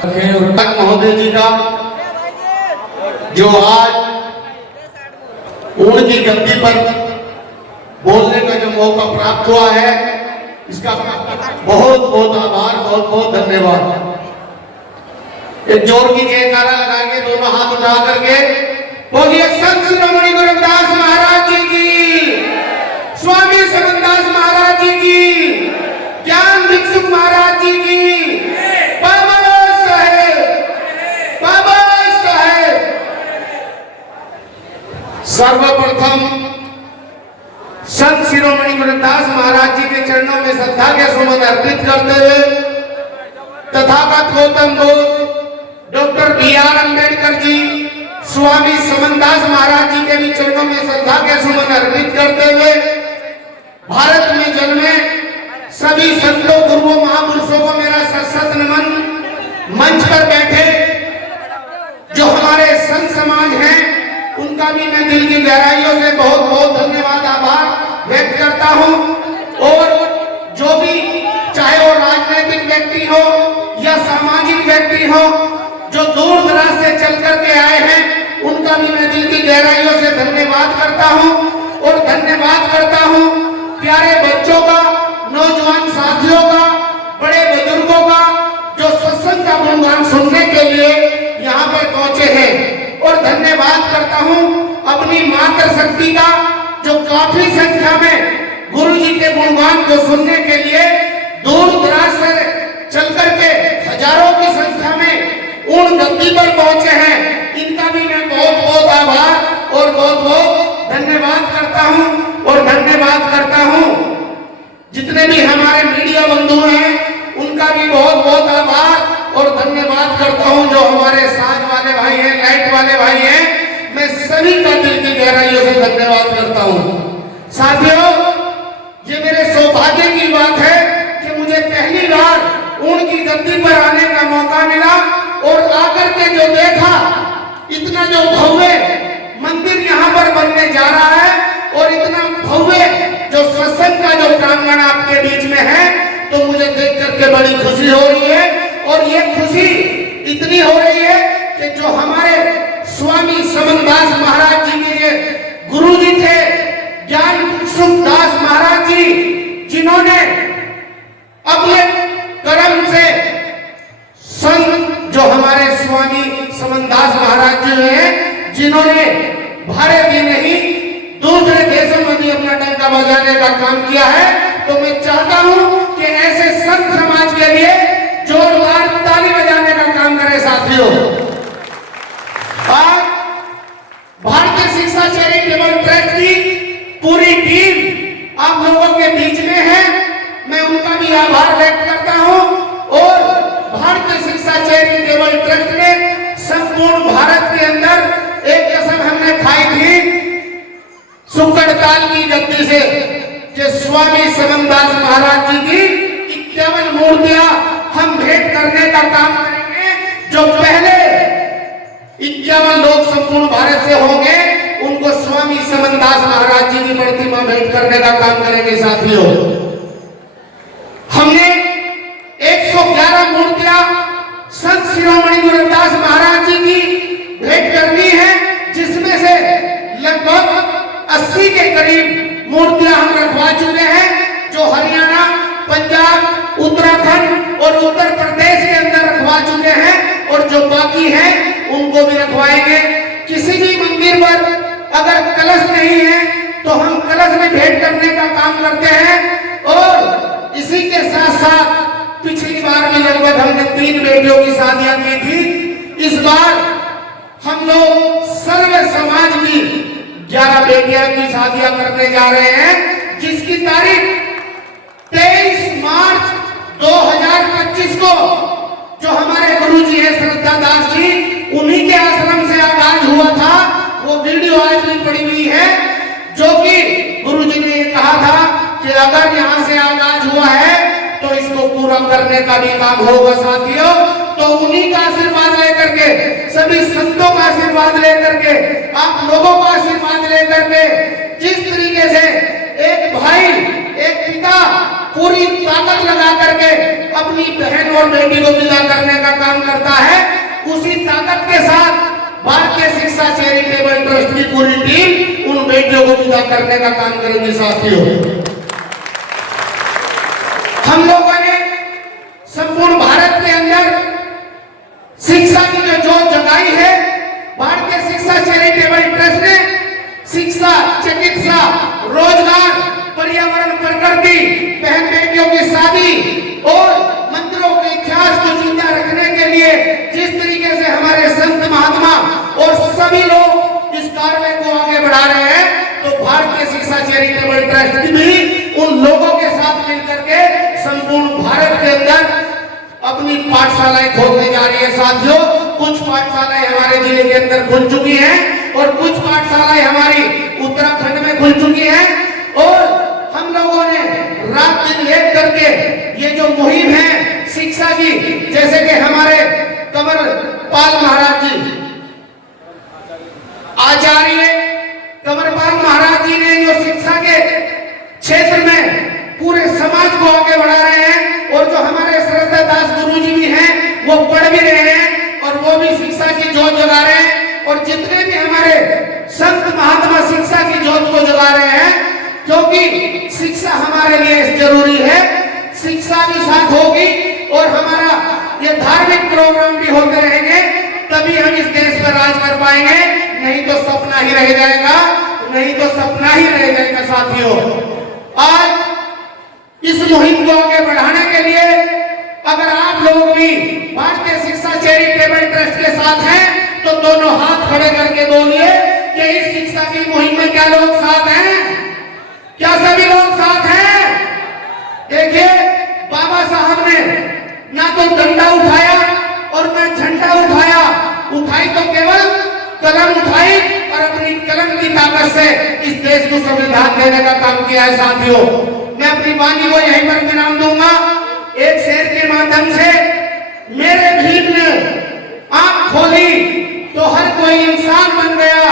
महोदय जी का जो आज उनकी गद्दी पर बोलने का जो मौका प्राप्त हुआ है, इसका बहुत बहुत आभार, बहुत बहुत धन्यवाद। एक जोर की जयकारा लगाएंगे, दोनों हाथ उठा करके बोलिए संत शिरोमणि गुरु रविदास महाराज जी की, स्वामी समनदास महाराज जी की, ज्ञान भिक्षुक महाराज जी की, बाबा साहेब, बाबा साहेब। सर्वप्रथम संत शिरोमणि गुरु रविदास महाराज जी के चरणों में श्रद्धा के सुमन अर्पित करते हुए तथागत गौतम बुद्ध, डॉक्टर बी.आर. अम्बेडकर जी, स्वामी समनदास महाराज जी के भी चरणों में श्रद्धा के सुमन अर्पित करते हुए भारत में जन्मे सभी संतों, गुरुओं, महापुरुषों को मेरा सशक्त नमन। मंच पर बैठे जो हमारे संत समाज हैं, उनका भी मैं दिल की गहराइयों से बहुत बहुत धन्यवाद, आभार व्यक्त करता हूं। और जो भी, चाहे वो राजनीतिक व्यक्ति हो या सामाजिक व्यक्ति हो, जो दूर दराज से चल करके आए हैं, उनका भी मैं दिल की गहराइयों से धन्यवाद करता हूं। और धन्यवाद करता हूं प्यारे बच्चों का, नौजवान साथियों का, बड़े बुजुर्गों का, जो सत्संग का गुणगान सुनने के लिए यहाँ पर पहुंचे हैं। और धन्यवाद करता हूं अपनी मातृशक्ति का, जो काफी संख्या में गुरु जी के गुणगान को सुनने के लिए दूर दराज से चल करके हजारों की संख्या में उन गद्दी पर पहुंचे हैं। इनका भी मैं बहुत बहुत आभार और बहुत बहुत धन्यवाद करता हूं। और धन्यवाद करता हूं जितने भी हमारे मीडिया बंधु हैं, उनका भी बहुत बहुत आभार और धन्यवाद करता हूं। जो हमारे साथ वाले भाई हैं, लाइट वाले भाई हैं, मैं सभी का दिल की गहराइयों से धन्यवाद करता हूं। साथियों, ये मेरे सौभाग्य की बात है कि मुझे पहली बार उनकी गद्दी पर आने का मौका मिला और आकर के जो देखा, इतना जो भव्य मंदिर यहाँ पर बनने जा रहा है और इतना भव्य जो सत्संग का जो प्रांगण आपके बीच में है, तो मुझे देख करके बड़ी खुशी हो रही है। और ये खुशी इतनी हो रही है कि जो हमारे स्वामी समनदास महाराज जी के ये गुरु जी थे, ज्ञान भिक्षुक दास महाराज जी, जिन्होंने अपने कर्म से संत जो हमारे स्वामी समनदास महाराज जी हैं, जिन्होंने भारत ही नहीं दूसरे देशों में भी अपना डंका बजाने का काम किया है, तो मैं चाहता हूं कि ऐसे संत समाज के लिए जोरदार ताली बजाने का काम करें। साथियों, आज भारतीय शिक्षा चैरिटेबल ट्रस्ट की पूरी टीम आप लोगों के बीच में है, मैं उनका भी आभार व्यक्त करता हूं। और भारतीय शिक्षा चैरिटेबल ट्रस्ट ने संपूर्ण भारत के अंदर एक कसम हमने खाई थी सुकड़ताल की गद्दी से कि स्वामी समनदास महाराज जी की 51 मूर्तियां हम भेंट करने का काम करेंगे। जो पहले 51 लोग संपूर्ण भारत से होंगे, उनको स्वामी समनदास महाराज जी की प्रतिमा भेंट करने का काम करेंगे। साथियों, हमने 111 मूर्तियां संत शिरोमणि गुरु रविदास महाराज जी की भेंट करनी है, जिसमें से लगभग 80 के करीब मूर्तियां हम रखवा चुके हैं, जो हरियाणा, पंजाब, उत्तराखंड और उत्तर प्रदेश के अंदर रखवा चुके हैं। और जो बाकी हैं उनको भी रखवाएंगे। किसी भी मंदिर पर अगर कलश नहीं है तो हम कलश में भेंट करने का काम करते हैं। और इसी के साथ साथ पिछली बार भी लगभग हमने 3 बेटियों की शादियां की थी। इस बार हम लोग सर्व समाज की 11 बेटियां की शादियां करने जा रहे हैं, जिसकी तारीख 23 मार्च 2025 को जो हमारे गुरु जी है श्रद्धा दास जी, उन्हीं के आश्रम से आगाज हुआ था। वो वीडियो आज भी पड़ी हुई है, जो कि गुरु जी ने कहा था कि अगर यहाँ से आगाज हुआ है तो इसको पूरा करने का भी काम होगा। साथियों, तो उन्हीं का आशीर्वाद लेकर के, सभी संतों का आशीर्वाद लेकर के, आप लोगों का आशीर्वाद लेकर के, जिस तरीके से एक भाई, एक पिता पूरी ताकत लगा करके अपनी बहन और बेटी को विदा करने का काम करता उसी ताकत के साथ भारतीय शिक्षा चैरिटेबल ट्रस्ट की पूरी टीम उन बेटियों को विदा करने का काम करेगी। साथियों, हम लोगों ने संपूर्ण भारत के अंदर शिक्षा की जो जोत जगाई है, भारतीय शिक्षा चैरिटेबल ट्रस्ट ने शिक्षा, चिकित्सा, रोजगार, पर्यावरण, प्रकृति, बहन बेटियों की शादी और मंदिरों के इतिहास को जिंदा रखने के लिए जिस तरीके से हमारे संत महात्मा और सभी लोग इस कार्य को आगे बढ़ा रहे हैं, तो भारतीय शिक्षा चैरिटेबल ट्रस्ट भी उन लोगों के साथ मिलकर के संपूर्ण भारत के अंदर अपनी पाठशालाएं खोलने जा रही है। साथियों, कुछ पाठशालाएं हमारे जिले के अंदर खुल चुकी हैं और कुछ पाठशालाएं हमारी उत्तराखंड में खुल चुकी हैं और हम लोगों ने रात दिन एक करके ये जो मुहिम है शिक्षा की, जैसे कि हमारे कंवरपाल महाराज जी, आचार्य कंवरपाल महाराज जी ने जो शिक्षा के क्षेत्र में पूरे समाज को आगे बढ़ा रहे हैं और जो हमारे श्रद्धा दास गुरु जी भी हैं वो पढ़ भी रहे हैं और वो भी शिक्षा की जोत जगा रहे हैं और जितने भी हमारे संत महात्मा शिक्षा की जोत को जगा रहे हैं, क्योंकि शिक्षा हमारे लिए जरूरी है। शिक्षा भी साथ होगी और हमारा ये धार्मिक प्रोग्राम भी होते रहेंगे, तभी हम इस देश पर राज कर पाएंगे, नहीं तो सपना ही रह जाएगा, नहीं तो सपना ही रह जाएगा। साथियों, आज इस मुहिम को आगे बढ़ाने के लिए अगर आप लोग भी भारतीय शिक्षा चैरिटेबल ट्रस्ट के साथ हैं तो दोनों हाथ खड़े करके बोलिए कि इस शिक्षा की मुहिम में क्या लोग साथ हैं? क्या सभी लोग साथ हैं? देखिए, बाबा साहब ने ना तो डंडा उठाया और ना झंडा उठाया, उठाई तो केवल कलम उठाई और अपनी कलम की ताकत से इस देश को संविधान देने का काम किया है। साथियों, मैं अपनी वाणी को यहीं पर विराम दूंगा एक शेर के माध्यम से। मेरे भीम ने आंख खोली तो हर कोई इंसान बन गया,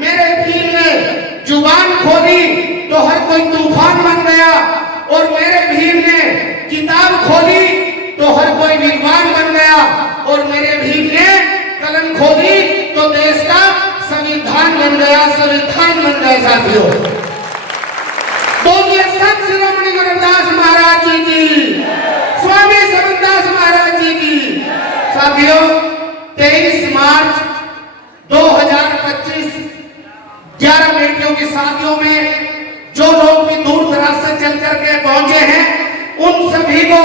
मेरे भीम ने जुबान खोली तो हर कोई तूफान बन गया और मेरे भीम ने किताब खोली तो हर कोई विद्वान बन गया और मेरे भीम ने कलम खोली तो देश का संविधान बन गया, संविधान बन गया। साथियों, बोलिए संत शिरोमणि गुरु रविदास महाराज जी की, स्वामी समरदास महाराज जी की। साथियों, 23 मार्च 2025 11 बेटियों की शादियों में जो लोग भी दूर दराज से चल करके पहुंचे हैं, उन सभी को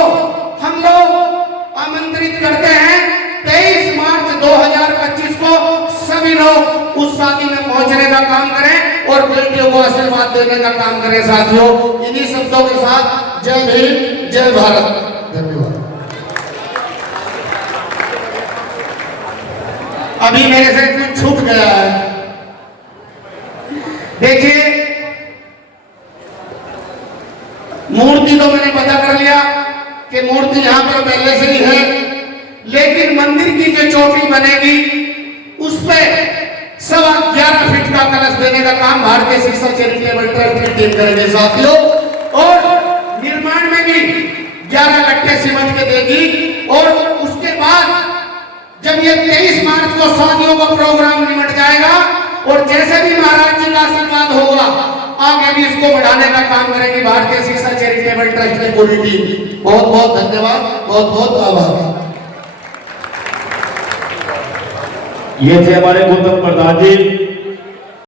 हम लोग आमंत्रित करते हैं 23 मार्च 2025 को सभी लोग उस शादी में पहुंचने का काम करें और बेटियों को आशीर्वाद देने का काम करें। साथियों, इन्हीं शब्दों के साथ जय भीम, जय भारत। धन्यवाद। अभी मेरे से कुछ छूट गया है। देखिए, मूर्ति तो मैंने पता कर लिया कि मूर्ति यहां पर पहले से ही है, लेकिन मंदिर की जो चोटी बनेगी उस पे 11.25 फीट का कलश देने का काम भारतीय शिक्षा चैरिटेबल ट्रस्ट की टीम करेगी। साथियों, और निर्माण में भी 11 कट्टे सीमेंट के देगी और उसके बाद जब ये 23 मार्च को शादियों का प्रोग्राम निमट जाएगा और जैसे भी महाराज जी का आशीर्वाद होगा, आगे भी इसको बढ़ाने का काम करेगी भारतीय शिक्षा चैरिटेबल ट्रस्ट की पूरी टीम। बहुत बहुत धन्यवाद, बहुत बहुत आभार। ये थे हमारे गौतम प्रधान जी।